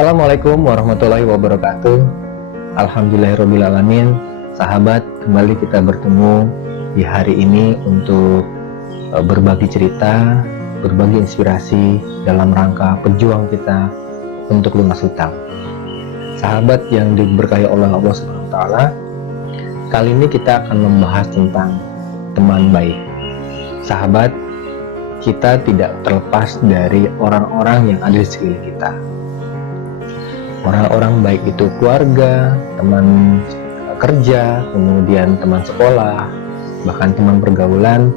Assalamualaikum warahmatullahi wabarakatuh. Alhamdulillahirrabbilalamin. Sahabat, kembali kita bertemu di hari ini untuk berbagi cerita, berbagi inspirasi dalam rangka pejuang kita untuk lunas hutang. Sahabat yang diberkahi oleh Allah SWT, kali ini kita akan membahas tentang teman baik. Sahabat, kita tidak terlepas dari orang-orang yang ada di sekeliling kita. Orang-orang baik itu keluarga, teman kerja, kemudian teman sekolah, bahkan teman pergaulan,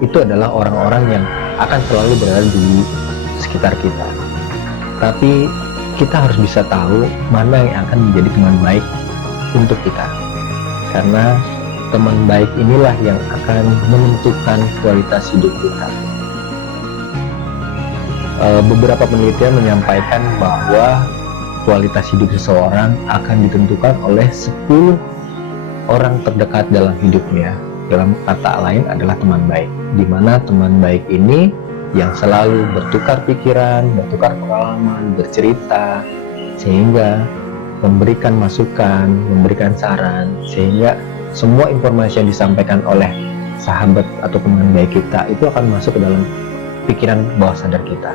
itu adalah orang-orang yang akan selalu berada di sekitar kita. Tapi kita harus bisa tahu mana yang akan menjadi teman baik untuk kita. Karena teman baik inilah yang akan menentukan kualitas hidup kita. Beberapa penelitian menyampaikan bahwa kualitas hidup seseorang akan ditentukan oleh 10 orang terdekat dalam hidupnya. Dalam kata lain adalah teman baik, di mana teman baik ini yang selalu bertukar pikiran, bertukar pengalaman, bercerita, sehingga memberikan masukan, memberikan saran, sehingga semua informasi yang disampaikan oleh sahabat atau teman baik kita itu akan masuk ke dalam pikiran bawah sadar kita.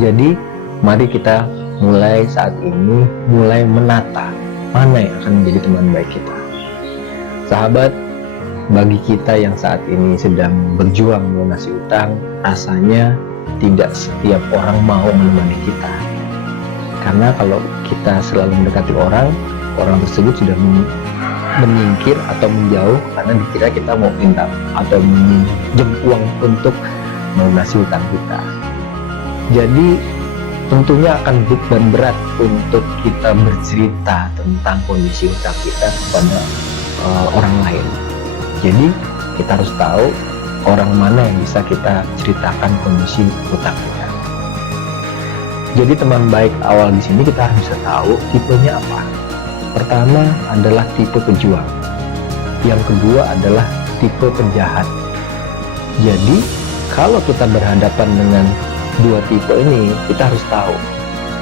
Jadi mari kita mulai saat ini mulai menata mana yang akan menjadi teman baik kita. Sahabat, bagi kita yang saat ini sedang berjuang melunasi utang, rasanya tidak setiap orang mau menemani kita. Karena kalau kita selalu mendekati orang tersebut sudah menyingkir atau menjauh karena dikira kita mau minta atau minjem uang untuk melunasi utang kita. Jadi tentunya akan beban berat untuk kita bercerita tentang kondisi utang kita kepada orang lain. Jadi kita harus tahu orang mana yang bisa kita ceritakan kondisi utang kita. Jadi teman baik awal di sini kita harus bisa tahu tipenya apa. Pertama adalah tipe pejuang. Yang kedua adalah tipe penjahat. Jadi kalau kita berhadapan dengan dua tipe ini, kita harus tahu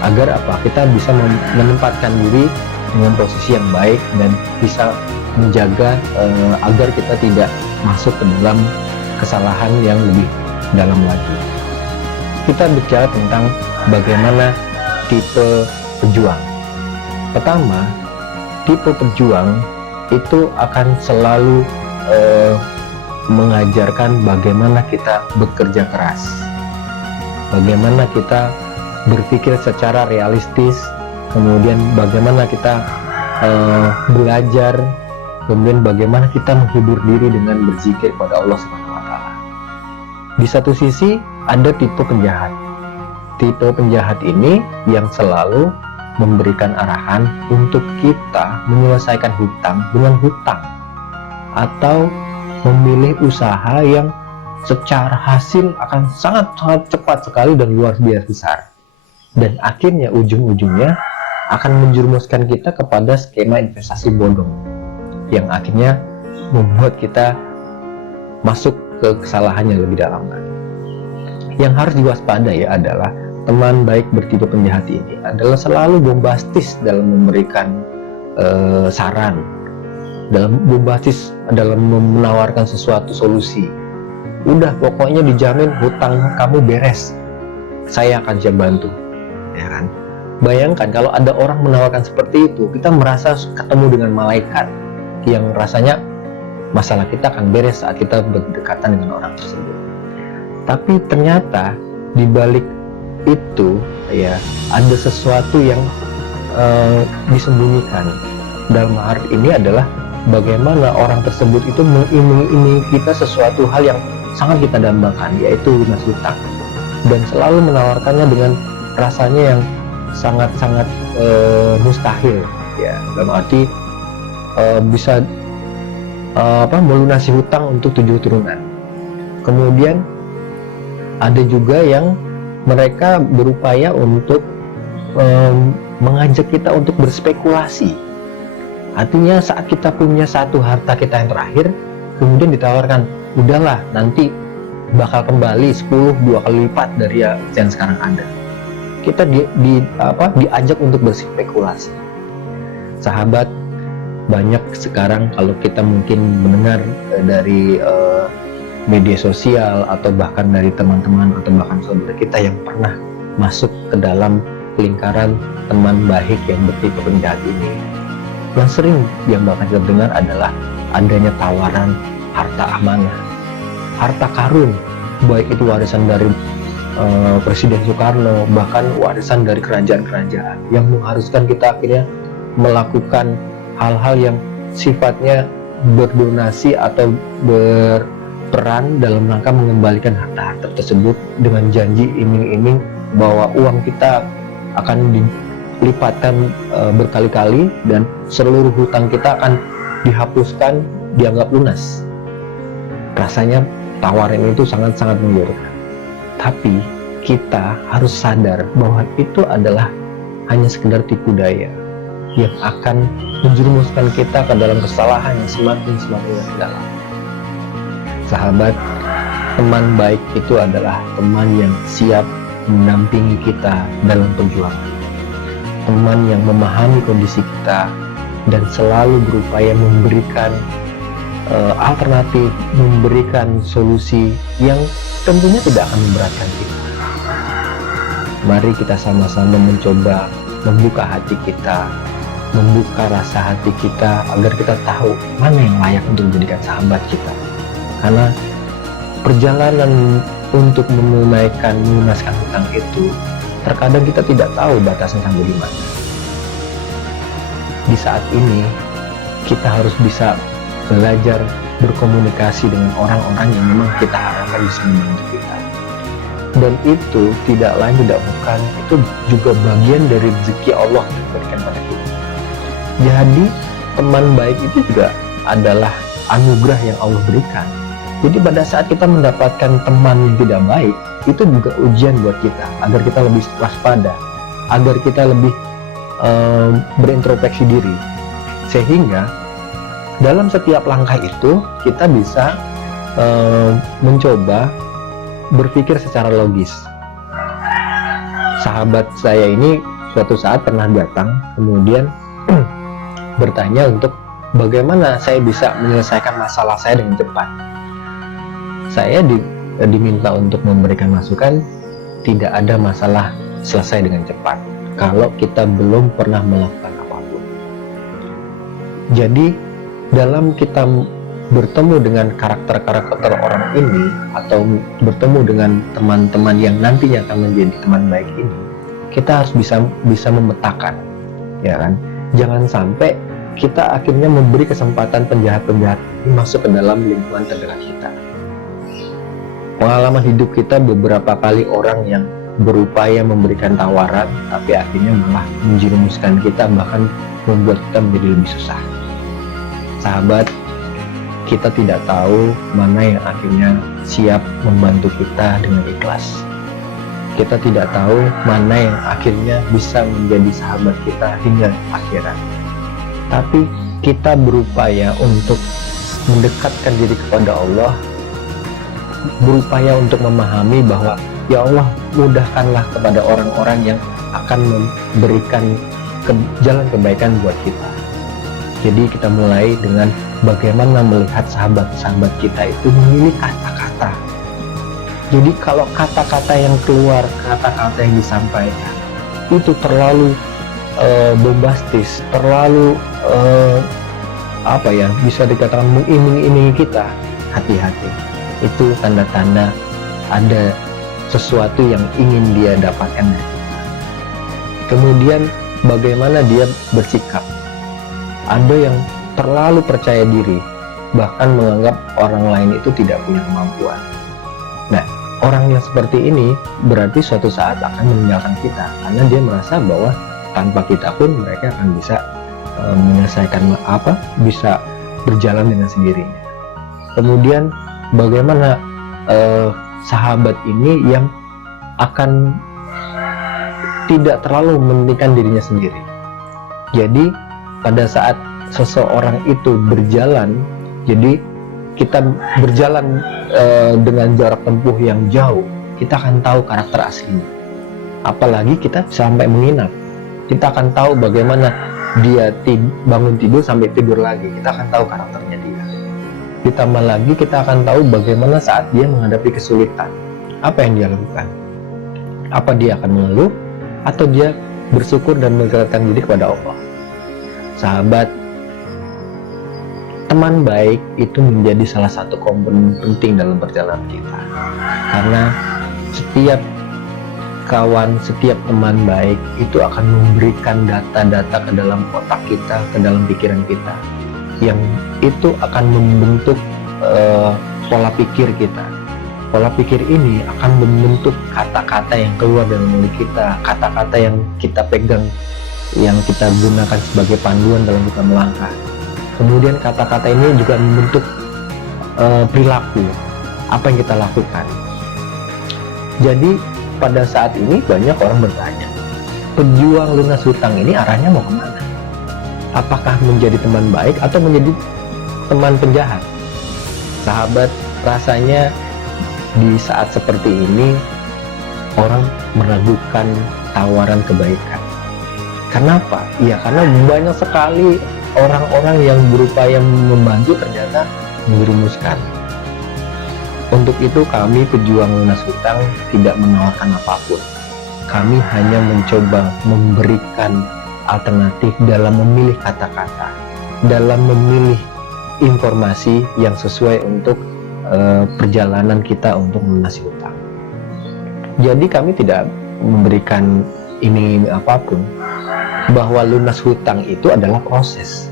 agar apa kita bisa menempatkan diri dengan posisi yang baik dan bisa menjaga agar kita tidak masuk ke dalam kesalahan yang lebih dalam lagi. Kita bicara tentang bagaimana tipe pejuang. Pertama, tipe pejuang itu akan selalu mengajarkan bagaimana kita bekerja keras, bagaimana kita berpikir secara realistis, kemudian bagaimana kita belajar, kemudian bagaimana kita menghibur diri dengan berzikir pada Allah SWT. Di satu sisi ada tipe penjahat. Tipe penjahat ini yang selalu memberikan arahan untuk kita menyelesaikan hutang dengan hutang, atau memilih usaha yang secara hasil akan sangat-sangat cepat sekali dan luar biasa besar, dan akhirnya ujung-ujungnya akan menjerumuskan kita kepada skema investasi bodong yang akhirnya membuat kita masuk ke kesalahan yang lebih dalam lagi. Yang harus diwaspadai adalah teman baik bertipe penjahat ini adalah selalu bombastis dalam memberikan saran, dalam bombastis dalam menawarkan sesuatu solusi. Udah, pokoknya dijamin hutang kamu beres, saya akan siap bantu, ya kan? Bayangkan kalau ada orang menawarkan seperti itu, kita merasa ketemu dengan malaikat yang rasanya masalah kita akan beres saat kita berdekatan dengan orang tersebut. Tapi ternyata di balik itu ya ada sesuatu yang disembunyikan. Dalam arti ini adalah bagaimana orang tersebut itu mengiming-imingi kita sesuatu hal yang sangat kita dambakan, yaitu lunas hutang, dan selalu menawarkannya dengan rasanya yang sangat-sangat mustahil, ya, dalam arti bisa melunasi hutang untuk 7 turunan. Kemudian ada juga yang mereka berupaya untuk mengajak kita untuk berspekulasi. Artinya saat kita punya satu harta kita yang terakhir, kemudian ditawarkan, udahlah nanti bakal kembali 10 2 kali lipat dari yang sekarang ada. kita diajak untuk berspekulasi. Sahabat, banyak sekarang kalau kita mungkin mendengar dari media sosial atau bahkan dari teman-teman atau bahkan saudara kita yang pernah masuk ke dalam lingkaran teman baik yang bertipe penjahat ini. Yang sering yang bakal kita dengar adalah adanya tawaran harta amanah, harta karun, baik itu warisan dari Presiden Soekarno, bahkan warisan dari kerajaan-kerajaan, yang mengharuskan kita akhirnya melakukan hal-hal yang sifatnya berdonasi atau berperan dalam rangka mengembalikan harta-harta tersebut dengan janji iming-iming bahwa uang kita akan dilipatkan berkali-kali dan seluruh hutang kita akan dihapuskan, dianggap lunas. Rasanya tawaran itu sangat-sangat menggiurkan. Tapi kita harus sadar bahwa itu adalah hanya sekedar tipu daya yang akan menjerumuskan kita ke dalam kesalahan yang semakin dalam. Sahabat, teman baik itu adalah teman yang siap mendampingi kita dalam perjuangan, teman yang memahami kondisi kita dan selalu berupaya memberikan alternatif, memberikan solusi yang tentunya tidak akan memberatkan kita. Mari kita sama-sama mencoba membuka hati kita, membuka rasa hati kita agar kita tahu mana yang layak untuk menjadikan sahabat kita. Karena perjalanan untuk melunaskan hutang itu terkadang kita tidak tahu batasnya sampai di mana. Di saat ini kita harus bisa belajar berkomunikasi dengan orang-orang yang memang kita harapkan bisa membantu kita. Dan itu tidak lain tidak bukan, itu juga bagian dari rezeki Allah yang diberikan pada kita. Jadi teman baik itu juga adalah anugerah yang Allah berikan. Jadi pada saat kita mendapatkan teman yang tidak baik, itu juga ujian buat kita, agar kita lebih waspada, agar kita lebih berintrospeksi diri, sehingga dalam setiap langkah itu kita bisa mencoba berpikir secara logis. Sahabat saya ini suatu saat pernah datang kemudian bertanya untuk bagaimana saya bisa menyelesaikan masalah saya dengan cepat. Saya diminta untuk memberikan masukan, tidak ada masalah selesai dengan cepat kalau kita belum pernah melakukan apapun. Jadi dalam kita bertemu dengan karakter-karakter orang ini atau bertemu dengan teman-teman yang nantinya akan menjadi teman baik ini, kita harus bisa memetakan, ya kan? Jangan sampai kita akhirnya memberi kesempatan penjahat-penjahat ini masuk ke dalam lingkungan terdekat kita. Pengalaman hidup kita beberapa kali orang yang berupaya memberikan tawaran tapi akhirnya malah menjerumuskan kita, bahkan membuat kita menjadi lebih susah. Sahabat, kita tidak tahu mana yang akhirnya siap membantu kita dengan ikhlas. Kita tidak tahu mana yang akhirnya bisa menjadi sahabat kita hingga akhirat. Tapi kita berupaya untuk mendekatkan diri kepada Allah, berupaya untuk memahami bahwa ya Allah, mudahkanlah kepada orang-orang yang akan memberikan jalan kebaikan buat kita. Jadi kita mulai dengan bagaimana melihat sahabat-sahabat kita itu memilih kata-kata. Jadi kalau kata-kata yang keluar, kata-kata yang disampaikan itu terlalu bombastis, terlalu bisa dikatakan mengiming-imingi kita, hati-hati. Itu tanda-tanda ada sesuatu yang ingin dia dapatkan dari kita. Kemudian bagaimana dia bersikap. Ada yang terlalu percaya diri, bahkan menganggap orang lain itu tidak punya kemampuan. Nah, orang yang seperti ini berarti suatu saat akan meninggalkan kita, karena dia merasa bahwa tanpa kita pun mereka akan bisa menyelesaikan bisa berjalan dengan sendirinya. Kemudian bagaimana sahabat ini yang akan tidak terlalu mementingkan dirinya sendiri. Jadi pada saat seseorang itu berjalan, jadi kita berjalan dengan jarak tempuh yang jauh, kita akan tahu karakter aslinya. Apalagi kita sampai menginap, kita akan tahu bagaimana dia bangun tidur sampai tidur lagi. Kita akan tahu karakternya dia. Ditambah lagi kita akan tahu bagaimana saat dia menghadapi kesulitan, apa yang dia lakukan. Apa dia akan mengeluh atau dia bersyukur dan mendekatkan diri kepada Allah. Sahabat, teman baik itu menjadi salah satu komponen penting dalam perjalanan kita. Karena setiap kawan, setiap teman baik itu akan memberikan data-data ke dalam otak kita, ke dalam pikiran kita, yang itu akan membentuk pola pikir kita. Pola pikir ini akan membentuk kata-kata yang keluar dari mulut kita, kata-kata yang kita pegang, yang kita gunakan sebagai panduan dalam kita melangkah. Kemudian kata-kata ini juga membentuk perilaku, apa yang kita lakukan. Jadi pada saat ini banyak orang bertanya, pejuang lunas hutang ini arahnya mau kemana? Apakah menjadi teman baik atau menjadi teman penjahat? Sahabat, rasanya di saat seperti ini orang meragukan tawaran kebaikan. Kenapa? Ya karena banyak sekali orang-orang yang berupaya membantu ternyata menjerumuskan. Untuk itu kami pejuang lunas hutang tidak menawarkan apapun. Kami hanya mencoba memberikan alternatif dalam memilih kata-kata, dalam memilih informasi yang sesuai untuk perjalanan kita untuk melunasi hutang. Jadi kami tidak memberikan ini apapun, bahwa lunas hutang itu adalah proses,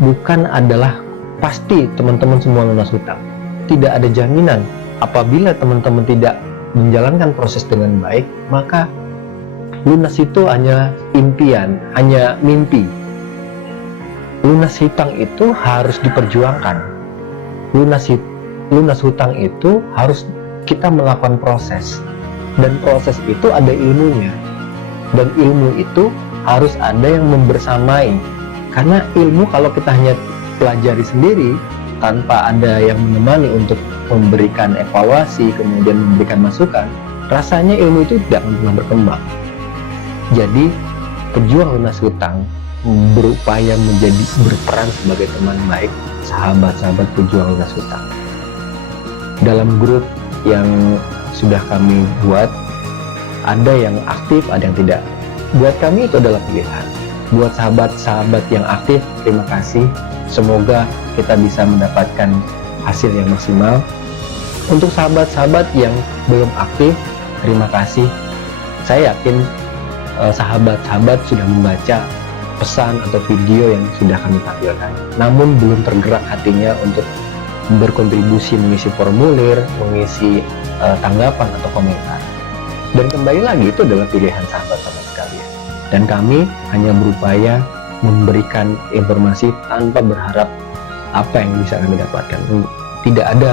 bukan adalah pasti teman-teman semua lunas hutang. Tidak ada jaminan. Apabila teman-teman tidak menjalankan proses dengan baik, maka lunas itu hanya impian, hanya mimpi. Lunas hutang itu harus diperjuangkan. Lunas hutang itu harus kita melakukan proses, dan proses itu ada ilmunya, dan ilmu itu harus ada yang membersamai. Karena ilmu kalau kita hanya pelajari sendiri tanpa ada yang menemani untuk memberikan evaluasi, kemudian memberikan masukan, rasanya ilmu itu tidak akan pernah berkembang. Jadi pejuang lunas hutang berupaya menjadi berperan sebagai teman baik, sahabat-sahabat pejuang lunas hutang. Dalam grup yang sudah kami buat, ada yang aktif, ada yang tidak. Buat kami itu adalah pilihan. Buat sahabat-sahabat yang aktif, terima kasih. Semoga kita bisa mendapatkan hasil yang maksimal. Untuk sahabat-sahabat yang belum aktif, terima kasih. Saya yakin sahabat-sahabat sudah membaca pesan atau video yang sudah kami tampilkan, namun belum tergerak hatinya untuk berkontribusi mengisi formulir, mengisi tanggapan atau komentar. Dan kembali lagi, itu adalah pilihan sahabat-sahabat sekalian. Dan kami hanya berupaya memberikan informasi tanpa berharap apa yang bisa kami dapatkan. Tidak ada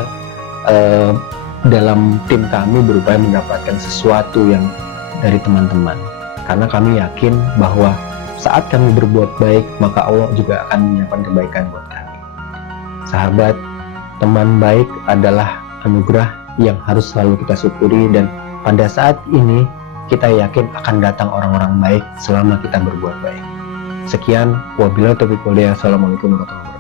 dalam tim kami berupaya mendapatkan sesuatu yang dari teman-teman. Karena kami yakin bahwa saat kami berbuat baik, maka Allah juga akan menyiapkan kebaikan buat kami. Sahabat, teman baik adalah anugerah yang harus selalu kita syukuri, dan pada saat ini kita yakin akan datang orang-orang baik selama kita berbuat baik. Sekian, wabillahi taufiq wal hidayah. Assalamualaikum warahmatullahi wabarakatuh.